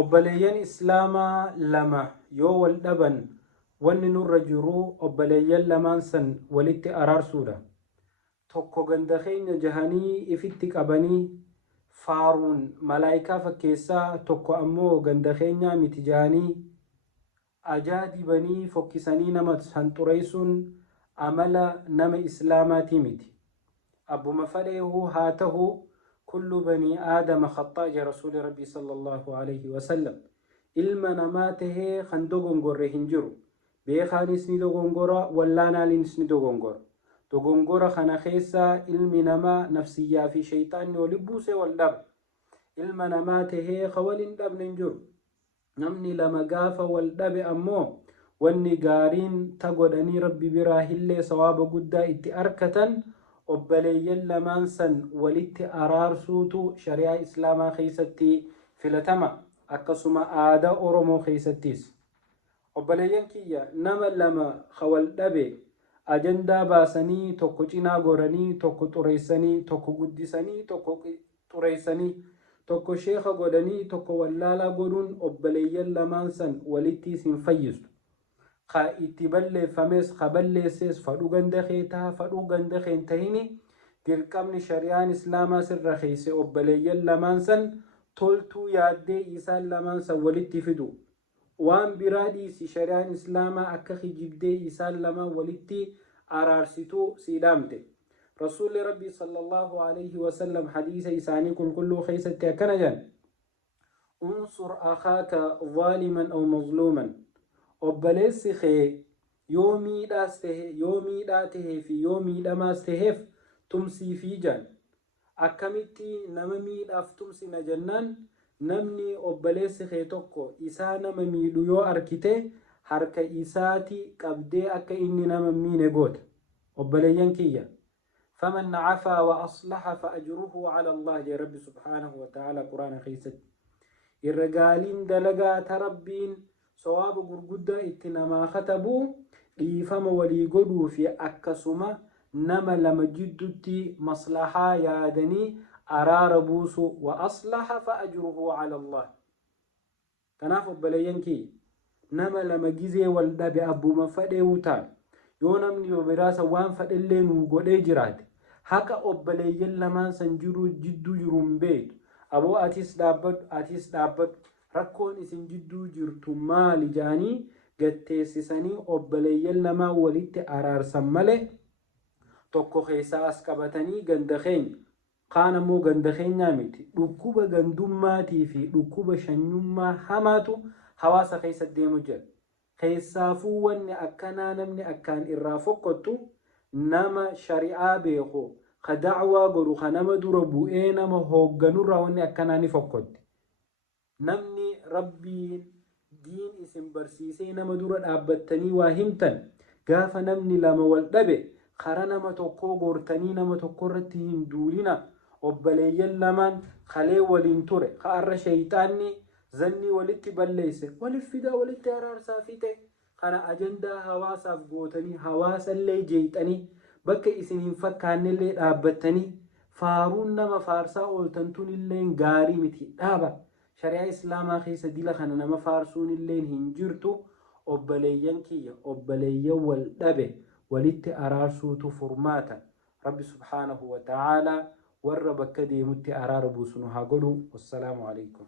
obboleeyyan islaamaa lama yoo wal dhaban wanni nurra jiru obboleeyyan lamaan san walitti araarsuudha. Tokko ganda keenya jahanii ifitti qabanii faaruun malaayikaa fakkeessaa, tokko ammoo ganda keenyaa miti jahanii ajaa dibanii fokkisanii nama sanxureessuun amala nama islaamaatii miti. Abbuma fadheehu haa tahu kullu banii aadama khaxaa ja rasuuli rabbii sallallahu alayhi wasallam. Ilma namaa tahee kan dogongorre hin jiru. Beekaanis ni dogongora, wallaanaalinis ni dogongora. Dogongora kana keessa ilmi namaa nafsiyyaa fi shayxaanni wali buusee wal dhaba. Ilma namaa tahee ka wal hin dhabne hin jiru. Namni lama gaafa wal dhabe ammoo wanni gaariin ta godhanii rabbi biraa hillee sawaaba guddaa itti arkatan obboleeyyan lamaan san walitti araarsuutu shari'aa islaamaa keessatti filatama, akkasuma aadaa oromoo keessattis. Obboleeyyan kiyya nama lama ka wal dhabe ajandaa baasanii tokko cinaa goranii, tokko xureessanii, tokko guddisanii, tokko xureessanii, tokko sheeka godhanii, tokko wallaalaa godhuun obboleeyyan lamaan san walitti hin fayyistu. Ka itti balleeffames ka balleesses fadhuu ganda keetaa fadhuu ganda keen tahini dirqamni shari'aan islaamaa sirra keesse obboleeyyan lamaan san toltuu yaaddee isaan lamaan san walitti fidu. Waan biraa dhiisi shari'aan islaamaa akka kijibdee isaan lamaan walitti araarsituu siidhaamte. Rasuulli rabbii sallallahu alayhi wasallam hadiisa isaanii qulqulluu keessatti akkana jedhan: unsur akhaaka zaaliman aw mazluuman. Obboleessi kee yoo miidhaa tahee fi yoo miidhamaas taheef tumsiifii jedhan. Akkamitti nama miidhaaf tumsina jennaan, namni obboleessi kee tokko isaa nama miidhu yoo arkite harka isaati qabdee akka inni nama miine goota. Obboleeyyan kiyya faman cafaa wa aslaha fa ajruhu cala Allah jee rabbi subhaanahu wa ta'ala quraana keessatti. Irra gaaliin dalagaa ta rabbiin sawaaba gurguddaa itti namaa katabu dhiifama walii godhuu fi akkasuma nama lama jidduutti maslahaa yaadanii araara buusu wa aslaha fa ajruhu cala Allah. Kanaaf obboleeyyan kiyya nama lama gizee wal dhabe abbuma fadhee wutaan yoo namni biraasa waan fadhellee nuu godhee jiraate haqa obboleeyyan lamaan san jiru jidduu jiruun beeku. Aboo atis dhaabbadhu rakkoon isin jidduu jirtu maali jaanii gatteessisanii obboleeyyan lamaa walitti araarsan malee tokko keessaa as qabatanii ganda keenya kaan ammoo ganda keenyaa miti. Dhukkuba gandummaatii fi dhukkuba shanyummaa hamaatu hawaasa keessa deemu jira. Keessaafuu wanni akkanaa namni akkaan irraa fokkottu nama shari'aa beeku ka da'waa godhu ka nama dura bu'ee nama hoogganurraa wanni akkanaa ni fokkotti. Namni rabbiin diin isin barsiisee nama dura dhaabbattanii waa himtan gaafa namni lama wal dhabe kara nama tokkoo gortanii nama tokko irratti hin duulina. Obboleeyyan lamaan kalee waliin ture ka arra shayxaanni zanni walitti balleesse walif fidaa walitti araarsaa fite kana ajandaa hawaasaaf gootanii hawaasallee jeeyxanii bakka isin hin fakkaannellee dhaabbattanii faaruun nama faarsaa ooltantun illee gaarii miti dhaaba. Shari'aa islaamaa keessa dila kana nama faarsuun illee hin jirtu. Obboleeyyan kiyya obboleeyyan wal dhabe walitti araarsuutu furmaata. Rabbi subhaanahu wa ta'ala warra bakka deemutti araara buusu nu haa godhu. Wassalaamu alaykum.